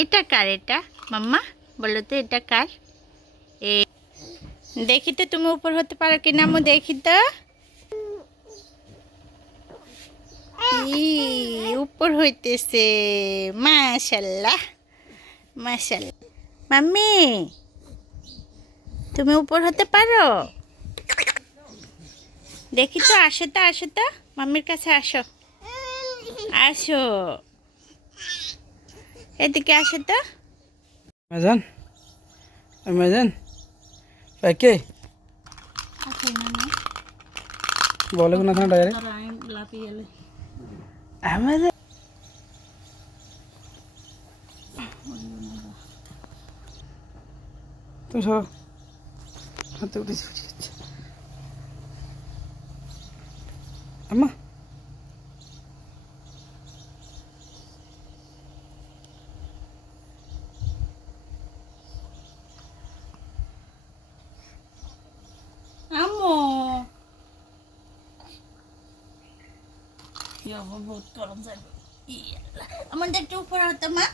এটা কার? এটা মাম্মা বলো তো এটা কার? এ দেখি তো তুমি উপর হতে পারো কিনা। আম্মু দেখি তো। উপর হইতেছে। মাশাল্লাহ মাশাল্লাহ। মাম্মি তুমি উপর হতে পারো? দেখি তো। আসো তো, আসো তো, মাম্মির কাছে আসো। আসো এদিকে, আসো তো। Amazon, Amazon, pakai. Boleh guna sana direct. Amazon. Tuh so, hantu di sini. Amma. আম্মু বহুত গরম যাবে। আমাদের একটু উপর হতো মা।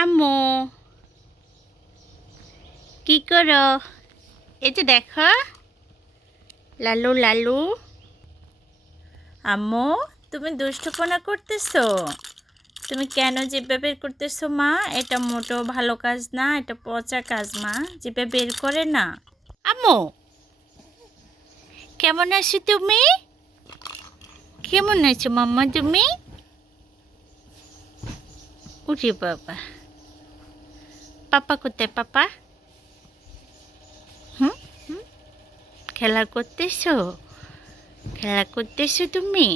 আম্মু কি করো? এই যে দেখো, লালু লালু। আম্মু তুমি দুষ্টপনা করতেছো। তুমি কেন জিভে বের করতেছো মা? এটা মোটেও ভালো কাজ না, এটা পচা কাজ মা। জিভে বের করে না। আম্মু কেমন আছো তুমি? কেমন আছো মাম্মা তুমি? উঠি বাবা। পাপা কোথায় পাপা? হুম হুম, খেলা করতেছো? খেলা করতেছো তুমি?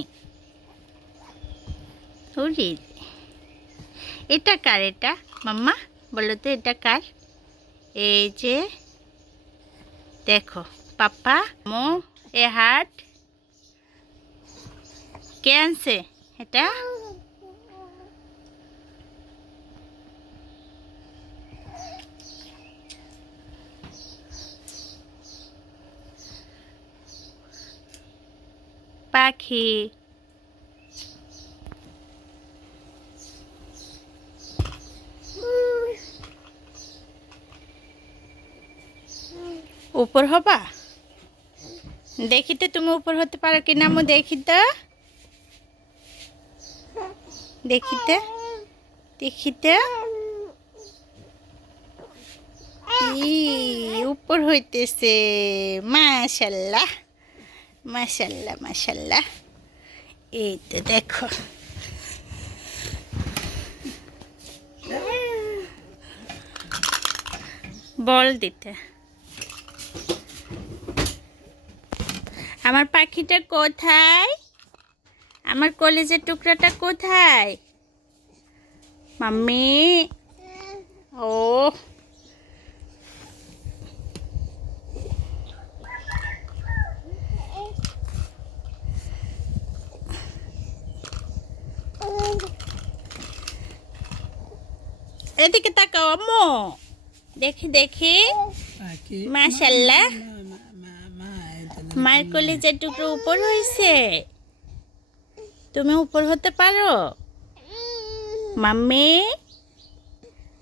উরি, এটা কার? এটা মাম্মা বলো তো এটা কার? এই যে দেখো পাপা মো এ হাট কে আনছে এটা? পাখি। উপর হবা? দেখি তো তুমি উপর হতে পারো কিনা। আম্মু দেখি তো, দেখি তো, দেখি তো। উপর হইতেছে। মাশাল্লাহ মাশাল্লাহ মাশাল্লাহ। এই তো দেখো। বল দিতে। আমার পাখিটা কোথায়? আমার কলেজের টুকরাটা কোথায়? মাম্মি ও এদিকে তাকাও আম্মু। দেখি দেখি। Pakai. মাশাল্লাহ। Itu মায়ের কলেজের টুকরো উপর হয়েছে। তুমি উপর হতে পারো মাম্মি?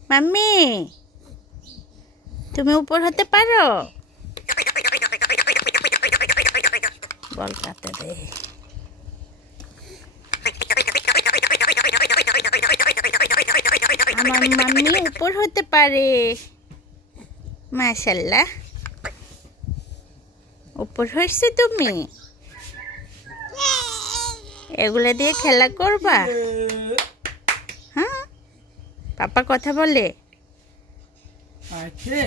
মাম্মি তুমি উপর হতে পারো? বল কাতে দে। আমার মাম্মি উপর হতে পারে। মাশাল্লাহ। উপর হয়েছে তুমি? এগুলা দিয়ে খেলা করবা? হ্যাঁ, পাপা কথা বলে। Pakai.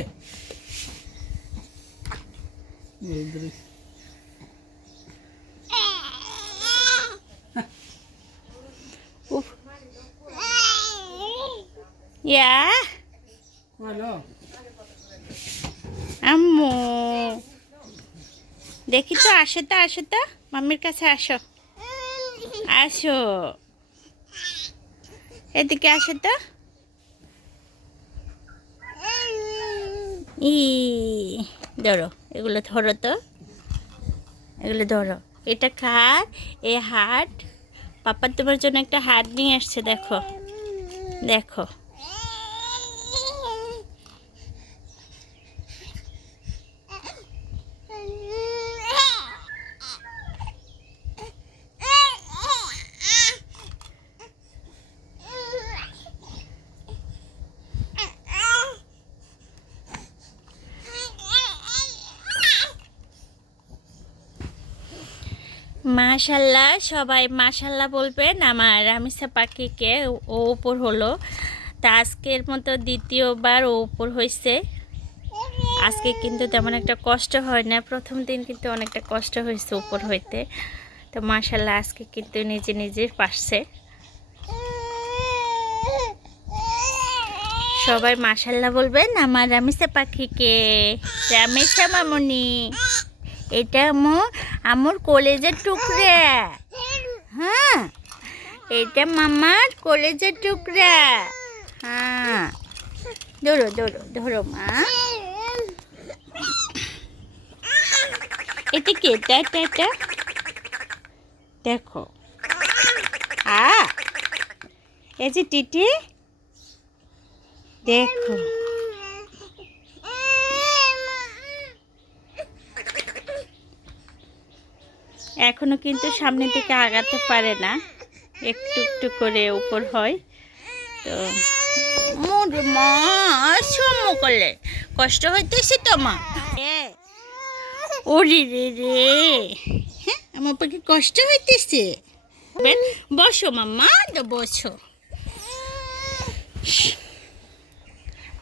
উফ, ইয়া Halo. আম্মু দেখি তো। আসো তো, আসো তো, মাম্মির কাছে আসো। আসো এদিকে, আসো তো। ই ধরো, এগুলো ধরো তো। এগুলো ধরো। এটা কার? এই হাট। পাপা তোমার জন্য একটা হাট নিয়ে আসছে, দেখো দেখো। মাশাল্লাহ, সবাই মাশাল্লাহ বলবেন আমার রামিসা পাখিকে। ও উপর হলো, তা আজকের মতো দ্বিতীয়বার ও উপর হয়েছে। আজকে কিন্তু তেমন একটা কষ্ট হয় না, প্রথম দিন কিন্তু অনেকটা কষ্ট হয়েছে উপর হইতে। তো মাশাল্লাহ আজকে কিন্তু নিজে নিজে পারছে। সবাই মাশাল্লাহ বলবেন আমার রামিসা পাখিকে। রামিসা মামনি, এটা আমার কলেজের টুকরা। হ্যাঁ, এটা মামার কলেজের টুকরা। হ্যাঁ, ধরো ধরো ধরো মা। এটা কি? এটা দেখো। এই যে টিটি, দেখো। এখনো কিন্তু সামনের দিকে আগাতে পারে না, একটু একটু করে উপর হয়। তো মোর মা সমু করলে কষ্ট হইতেছে তোমার? ওরে রে রে, হ্যাঁ আমার পাখি কষ্ট হইতেছে। বসো মাম্মা, তো বসো।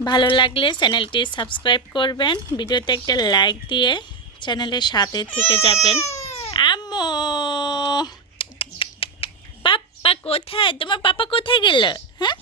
ভালো লাগলে চ্যানেলটি সাবস্ক্রাইব করবেন, ভিডিওতে একটা লাইক দিয়ে চ্যানেলের সাথে থেকে যাবেন। আম্মু, পাপ্পা কোথায়? তোমার পাপা কোথায় গেল? হ্যাঁ,